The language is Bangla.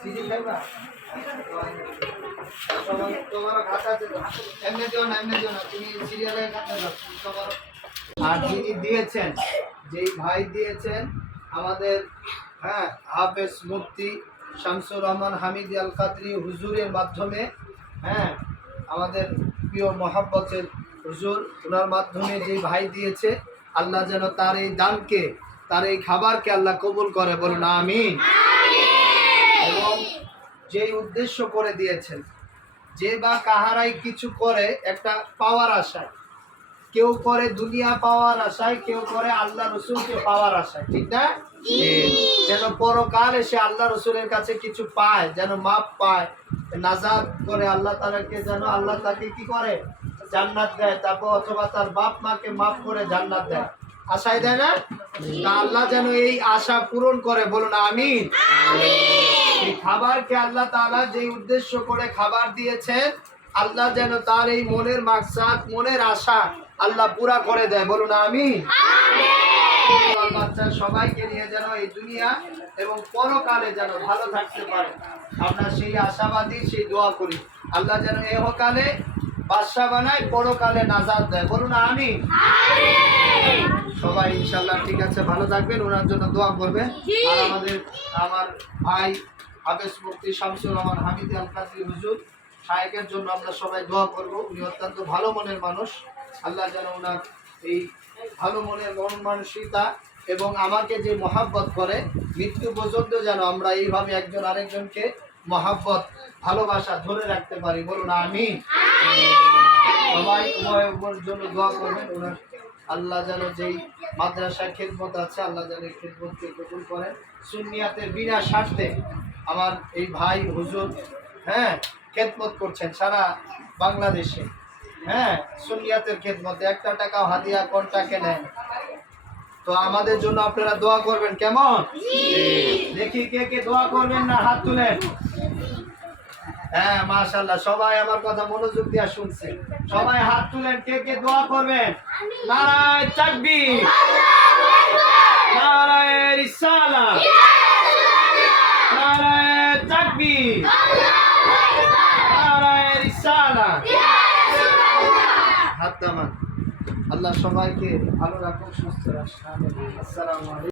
চিনি খাইবা? তোমার খাতা আছে তো? এমনি দিও না, তুমি সিরিয়ালে খাতা দাও। আর যিনি দিয়েছেন, যেই ভাই দিয়েছেন আমাদের হাফেজ মুফতি শামসুর রহমান হামিদি আল কাদরি হুজুরের মাধ্যমে, আমাদের প্রিয় মহাব্বতের হুজুর, ওনার মাধ্যমে যে ভাই দিয়েছে, আল্লাহ যেন তার এই দানকে, তার এই খাবারকে আল্লাহ কবুল করে, বলুন আমিন। এবং যেই উদ্দেশ্য করে দিয়েছেন, যে বা কাহারাই কিছু করে একটা পাওয়ার আশায়, কেউ করে দুনিয়া পাওয়ার আশায়, কেউ করে আল্লাহ রসুলকে পাওয়ার আশায়, ঠিক না? যেন পরকাল এসে আল্লাহ রসুলের কাছে কিছু পায়, যেন মাপ পায়, নাজাত করে আল্লাহ তাআলাকে, যেন আল্লাহ তাকে কি করে জান্নাত দেয়, তারপর অথবা তার বাপ মাকে মাফ করে জান্নাত দেয়, আশায় দেয় না? তা আল্লাহ যেন এই আশা পূরণ করে, বলুন আমিন। এই খাবারকে আল্লাহ তাআলা যে উদ্দেশ্য করে খাবার দিয়েছেন, আল্লাহ যেন তার এই মনের মাকসাদ, মনের আশা আল্লাহ পুরা করে দেয়, বলুন আমিন। বাচ্চা সবাইকে নিয়ে যেন এই দুনিয়া এবং পরকালে যেন ভালো থাকতে পারে, আমরা সেই আশাবাদী, সেই দোয়া করি। আল্লাহ যেন ইহকালে বাদশা বানায়, পরকালে নাজাত দেয়, বলুন আমিন। সবাই ইনশাআল্লাহ ঠিক আছে, ভালো থাকবেন, ওনার জন্য দোয়া করবেন। আর আমার ভাই হাফেজ মুফতি শামসুর রহমান হামিদি আল কাদরি হুজুর শায়েখের জন্য আমরা সবাই দোয়া করব। উনি অত্যন্ত ভালো মনের মানুষ, আল্লাহ যেন ওনার এই ভালো মনের মন মানসিকতা এবং আমাকে যে মহাব্বত করে, মৃত্যু পর্যন্ত যেন আমরা এইভাবে একজন আরেকজনকে মহাব্বত, ভালোবাসা ধরে রাখতে পারি, বলুন আমিন। সবাই উভয়ের জন্য দোয়া করবেন। ওনার আল্লাহ যেন যেই মাদ্রাসার খেদমত আছে, আল্লাহ যেন এই খেদমতকে কবুল করেন। সুন্নিয়াতের বিনা স্বার্থে আমার এই ভাই হুজুর খেদমত করছেন সারা বাংলাদেশে, সুন্নিয়াতের খেদমতে, একটা টাকাও হাদিয়া কন্টাকে নেন। তো আমাদের জন্য আপনারা দোয়া করবেন, কেমন? দেখি কে কে দোয়া করবেন না, হাত তুলেন। মাশাআল্লাহ, সবাই আমার কথা মনোযোগ দিয়ে শুনছে, সবাই হাত তুলেন, কে কে দোয়া করবেন। নারায়ে তাকবীর, নারায়ে রিসালাত, নারায়ে তাকবীর, নারায়ে রিসালাত। হাত নামান। আল্লাহ সবাইকে ভালো রাখুন, সুস্থ রাখুন। আসসালামু আলাইকুম।